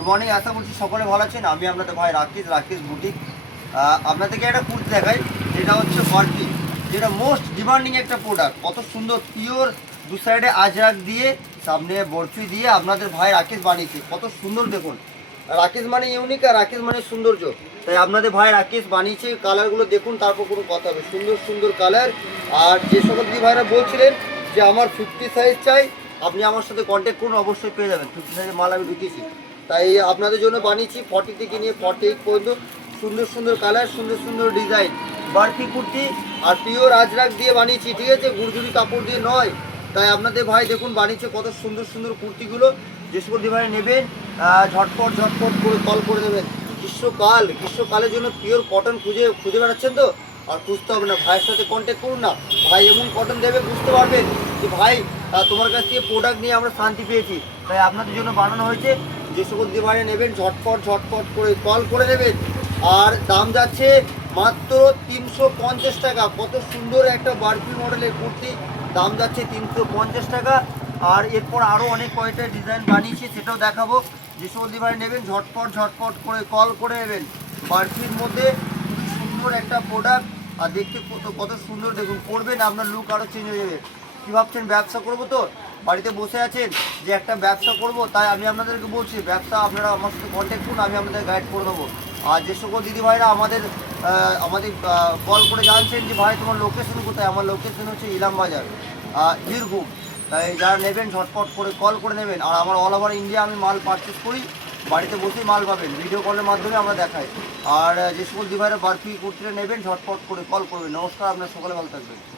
Good morning, আশা করছি সকলে ভালো আছেন। আমি আপনাদের ভাই রাকেশ বুটিক। আপনাদেরকে একটা কুর্তি দেখাই, যেটা হচ্ছে বার্কি, যেটা মোস্ট ডিমান্ডিং একটা প্রোডাক্ট। কত সুন্দর পিওর, দু সাইডে আজরাক দিয়ে, সামনে বরফি দিয়ে আপনাদের ভাই রাকেশ বানিয়েছে। কত সুন্দর দেখুন, রাকেশ মানে ইউনিক আর রাকেশ মানে সৌন্দর্য। তাই আপনাদের ভাই রাকেশ বানিয়েছে। কালারগুলো দেখুন, তারপর কোনো কথা হবে। সুন্দর সুন্দর কালার। আর যে সকল দি ভাইরা বলছিলেন যে আমার 50 সাইজ চাই, আপনি আমার সাথে কন্ট্যাক্ট করুন, অবশ্যই পেয়ে যাবেন। 50 সাইজের মাল আমি ঢুকিয়েছি, তাই আপনাদের জন্য বানিয়েছি। 40 থেকে নিয়ে 48 পর্যন্ত সুন্দর সুন্দর কালার, সুন্দর সুন্দর ডিজাইন, বার্কি কুর্তি আর পিওর আজরাক দিয়ে বানিয়েছি, ঠিক আছে, গুড়জুড়ি কাপড় দিয়ে নয়। তাই আপনাদের ভাই দেখুন বানিয়েছে কত সুন্দর সুন্দর কুর্তিগুলো। যে সকল ভাই নেবেন, ঝটপট ঝটপট করে কল করে দেবেন। গ্রীষ্মকালের জন্য পিওর কটন খুঁজে বেড়াচ্ছেন তো, আর খুঁজতে হবে না, ভাইয়ের সাথে কন্ট্যাক্ট করুন না। ভাই এমন কটন দেবে, বুঝতে পারবেন যে ভাই তোমার কাছ থেকে প্রোডাক্ট নিয়ে আমরা শান্তি পেয়েছি। তাই আপনাদের জন্য বানানো হয়েছে। যে সকল দিবারে নেবেন, ঝটপট ঝটপট করে কল করে নেবেন। আর দাম যাচ্ছে মাত্র 350 টাকা। কত সুন্দর একটা বার্ফি মডেলের কুর্তি, দাম যাচ্ছে 350 টাকা। আর এরপর আরও অনেক কয়টা ডিজাইন বানিয়েছি, সেটাও দেখাবো। যে সকল দিবারে নেবেন, ঝটপট ঝটপট করে কল করে নেবেন। বার্ফির মধ্যে খুবই সুন্দর একটা প্রোডাক্ট, আর দেখতে কত সুন্দর দেখুন। পরবেন, আপনার লুক আরও চেঞ্জ হয়ে যাবে। কী ভাবছেন, ব্যবসা করবো তো, বাড়িতে বসে আছেন যে একটা ব্যবসা করব, তাই আমি আপনাদেরকে বলছি ব্যবসা আপনারা আমার সাথে কন্ট্যাক্ট করুন, আমি আপনাদের গাইড করে দেবো। আর যে সকল দিদিভাইরা আমাদের কল করে জানছেন যে ভাই তোমার লোকেশন কোথায়, আমার লোকেশন হচ্ছে ইলামবাজার, বীরভূম। তাই যারা নেবেন ঝটপট করে কল করে নেবেন। আর আমার অল ওভার ইন্ডিয়া আমি মাল পারচেস করি, বাড়িতে বসেই মাল পাবেন, ভিডিও কলের মাধ্যমে আমরা দেখাই। আর যে সকল দিদিভাইরা বার্ফি কুর্তিটা নেবেন, ঝটপট করে কল করবেন। নমস্কার, আপনার সকলে ভালো থাকবেন।